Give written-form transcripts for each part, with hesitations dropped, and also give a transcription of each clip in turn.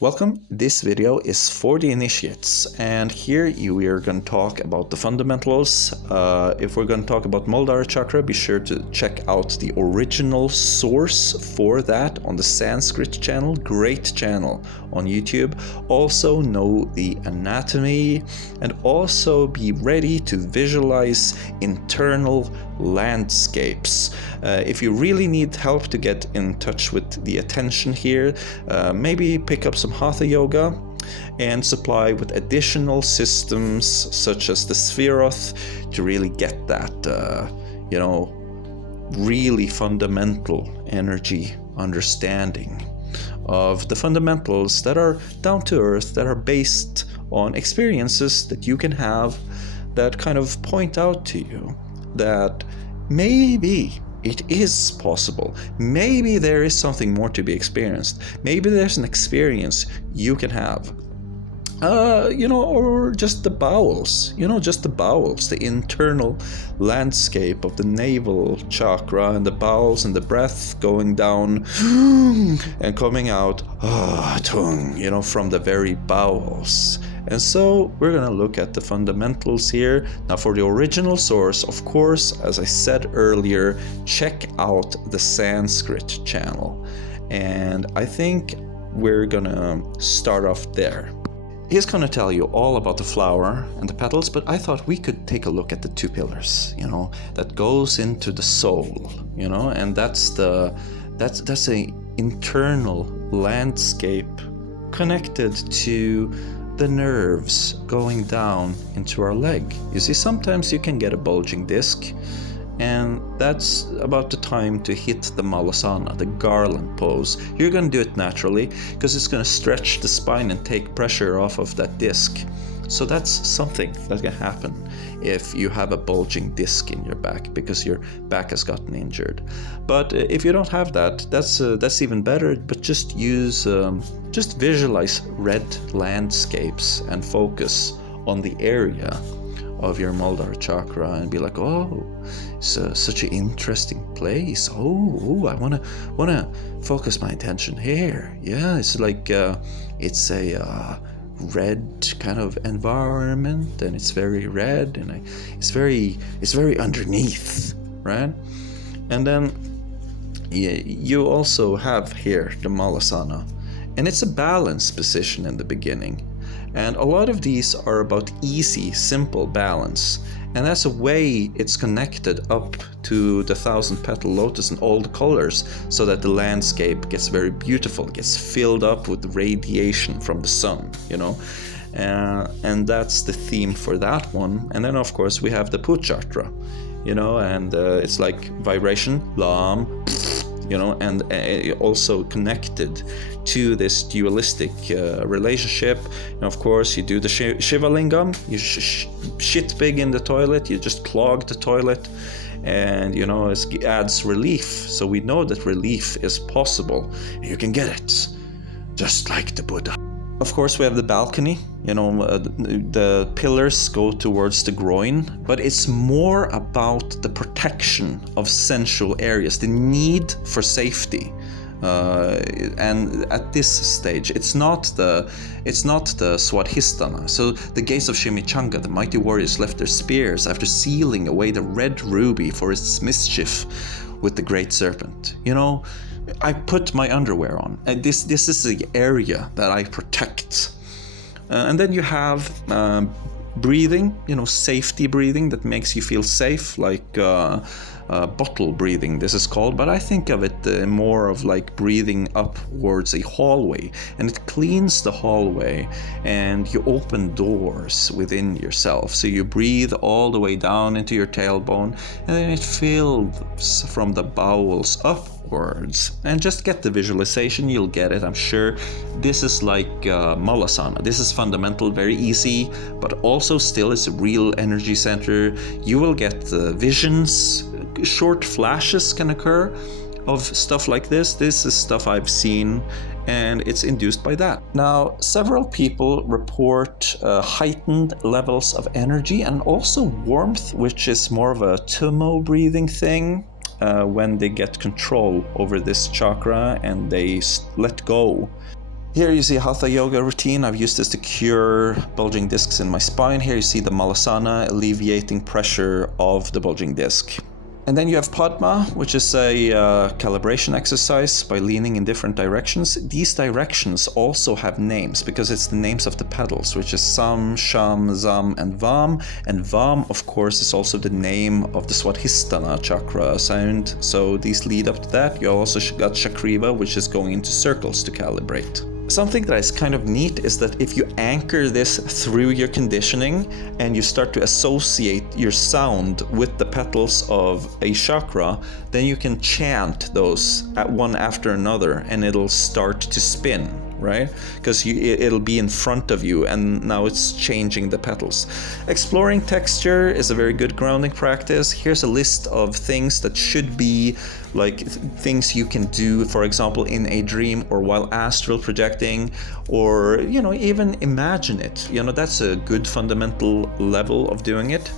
Welcome. This video is for the initiates, and here we are going to talk about the fundamentals. If we're going to talk about Muladhara Chakra, be sure to check out the original source for that on the Sanskrit channel, great channel on YouTube. Also know the anatomy and also be ready to visualize internal landscapes. If you really need help to get in touch with the attention here, maybe pick up some Hatha Yoga and supply with additional systems such as the Spheroth to really get that, really fundamental energy understanding of the fundamentals that are down to earth, that are based on experiences that you can have that kind of point out to you that maybe it is possible. Maybe there is something more to be experienced. Maybe there's an experience you can have. Or just the bowels, the internal landscape of the navel chakra and the bowels and the breath going down and coming out, tongue, from the very bowels. And so we're going to look at the fundamentals here. Now for the original source, of course, as I said earlier, check out the Sanskrit channel. And I think we're going to start off there. He's going to tell you all about the flower and the petals, but I thought we could take a look at the two pillars, that goes into the soul, and that's a internal landscape connected to the nerves going down into our leg. You see, sometimes you can get a bulging disc, and that's about the time to hit the Malasana, the garland pose. You're going to do it naturally because it's going to stretch the spine and take pressure off of that disc. So that's something that can happen if you have a bulging disc in your back because your back has gotten injured. But if you don't have that, that's even better. But just visualize red landscapes and focus on the area of your Muladhara Chakra and be like, oh, it's such an interesting place. Oh, I wanna focus my attention here. Yeah, it's like it's a red kind of environment, and it's very red, and it's very underneath, right? And then you also have here the Malasana, and it's a balanced position in the beginning. And a lot of these are about easy, simple balance. And that's a way it's connected up to the 1,000-petal lotus in all the colors so that the landscape gets very beautiful, gets filled up with radiation from the sun, and that's the theme for that one. And then, of course, we have the Puchakra, and it's like vibration, lam, and also connected to this dualistic relationship. And of course, you do the Shiva Lingam, you shit big in the toilet, you just clog the toilet, and it adds relief. So we know that relief is possible. You can get it, just like the Buddha. Of course, we have the balcony. The pillars go towards the groin, but it's more about the protection of sensual areas, the need for safety. And at this stage, it's not the Swadhisthana. So the gates of Shimichanga, the mighty warriors left their spears after sealing away the red ruby for its mischief with the great serpent. I put my underwear on. This is the area that I protect. And then you have breathing, safety breathing that makes you feel safe, like bottle breathing, this is called. But I think of it more of like breathing upwards a hallway, and it cleans the hallway, and you open doors within yourself. So you breathe all the way down into your tailbone, and then it fills from the bowels upwards. And just get the visualization, you'll get it, I'm sure. This is like Malasana. This is fundamental, very easy, but also still it's a real energy center. You will get visions, short flashes can occur of stuff like this. This is stuff I've seen, and it's induced by that. Now, several people report heightened levels of energy and also warmth, which is more of a Tumo breathing thing. When they get control over this chakra and they let go Here you see Hatha Yoga routine. I've used this to cure bulging discs in my spine. Here you see the Malasana alleviating pressure of the bulging disc. And then you have Padma, which is a calibration exercise by leaning in different directions. These directions also have names because it's the names of the pedals, which is Sam, Sham, Zam, and Vam. And Vam, of course, is also the name of the Swadhisthana chakra sound. So these lead up to that. You also got Chakriva, which is going into circles to calibrate. Something that is kind of neat is that if you anchor this through your conditioning and you start to associate your sound with the petals of a chakra, then you can chant those at one after another and it'll start to spin, right? Because it'll be in front of you and now it's changing the petals. Exploring texture is a very good grounding practice. Here's a list of things that should be like things you can do, for example, in a dream or while astral projecting, or, you know, even imagine it. You know, that's a good fundamental level of doing it.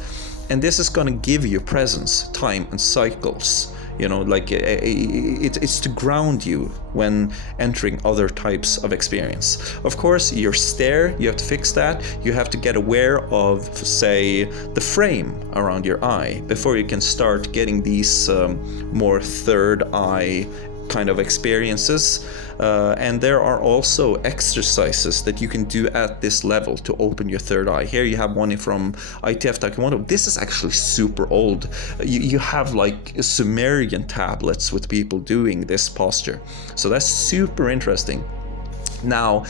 And this is going to give you presence, time, and cycles. You know, like it's to ground you when entering other types of experience. Of course, your stare, you have to fix that. You have to get aware of, say, the frame around your eye before you can start getting these more third eye kind of experiences. And there are also exercises that you can do at this level to open your third eye. Here you have one from ITF Taekwondo. This is actually super old. You have like Sumerian tablets with people doing this posture. So that's super interesting. Now,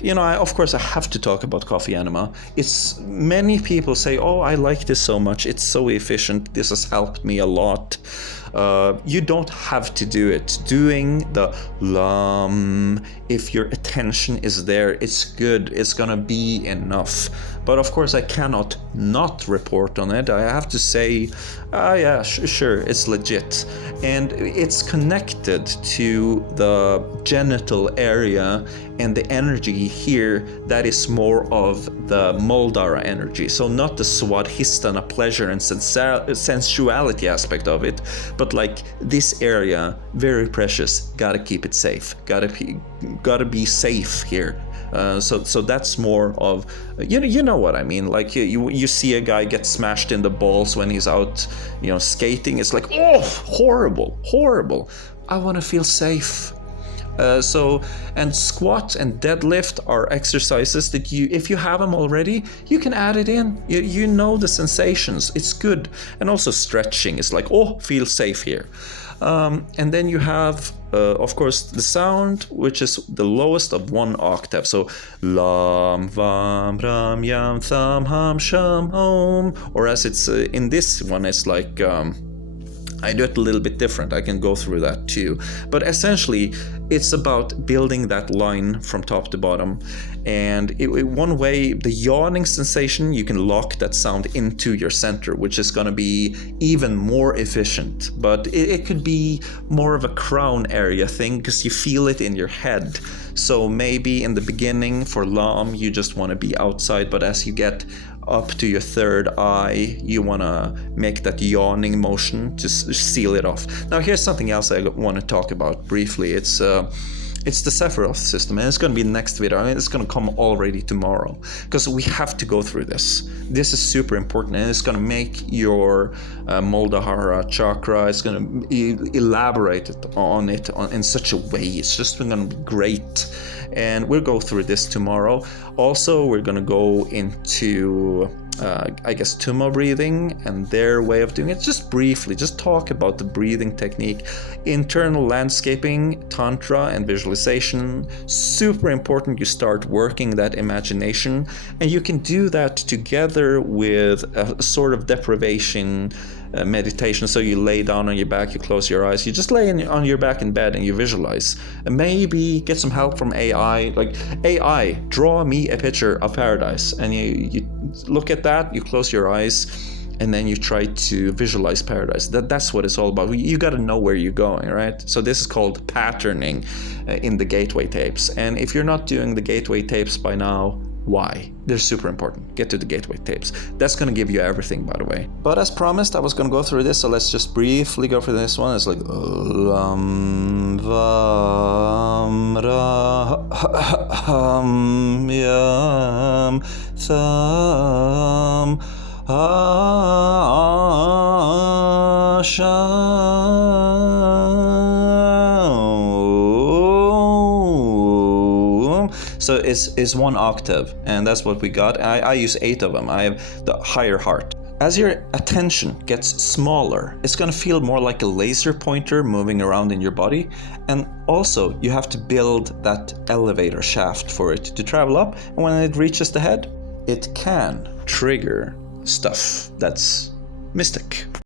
you know, of course I have to talk about coffee enema. It's many people say, oh, I like this so much. It's so efficient. This has helped me a lot. You don't have to do it. Doing the lam, if your attention is there, it's good. It's gonna be enough. But of course, I cannot not report on it. I have to say, yeah, sure, it's legit. And it's connected to the genital area and the energy here that is more of the Muladhara energy. So not the Swadhisthana pleasure and sensuality aspect of it, but like this area, very precious, gotta keep it safe, gotta be safe here. So that's more of, you know what I mean, like you see a guy get smashed in the balls when he's out, you know, skating. It's like, oh, horrible. I want to feel safe. And squat and deadlift are exercises that you, if you have them already, you can add it in. You know the sensations. It's good. And also stretching is like, oh, feel safe here. And then you have, of course, the sound, which is the lowest of one octave. So lam, vam, ram, yam, tham, ham, sham, om. Or as it's in this one, it's like, I do it a little bit different. I can go through that too. But essentially, it's about building that line from top to bottom. And one way, the yawning sensation, you can lock that sound into your center, which is going to be even more efficient. But it could be more of a crown area thing because you feel it in your head. So maybe in the beginning for Lam, you just want to be outside. But as you get up to your third eye, you want to make that yawning motion to seal it off. Now here's something else I want to talk about briefly. It's the Sephiroth system, and it's going to be the next video. I mean, it's going to come already tomorrow because we have to go through this. This is super important, and it's going to make your Muladhara chakra. It's going to elaborate on it in such a way. It's just going to be great. And we'll go through this tomorrow. Also, we're going to go into, I guess, Tummo breathing and their way of doing it. Just briefly, just talk about the breathing technique. Internal landscaping, tantra, and visualization. Super important you start working that imagination. And you can do that together with a sort of deprivation meditation. So you lay down on your back, you close your eyes, you just lay on your back in bed and you visualize. And maybe get some help from AI. Like, AI, draw me a picture of paradise. And you look at that, you close your eyes, and then you try to visualize paradise. That's what it's all about. You got to know where you're going, right? So this is called patterning in the gateway tapes. And if you're not doing the gateway tapes by now, Why? They're super important. Get to the gateway tapes. That's going to give you everything, by the way. But as promised, I was going to go through this, so let's just briefly go through this one. It's like Lam Vam Ra Ham Yam Tham Asham. So it's one octave, and that's what we got. I use 8 of them. I have the higher heart. As your attention gets smaller, it's going to feel more like a laser pointer moving around in your body. And also, you have to build that elevator shaft for it to travel up. And when it reaches the head, it can trigger stuff that's mystic.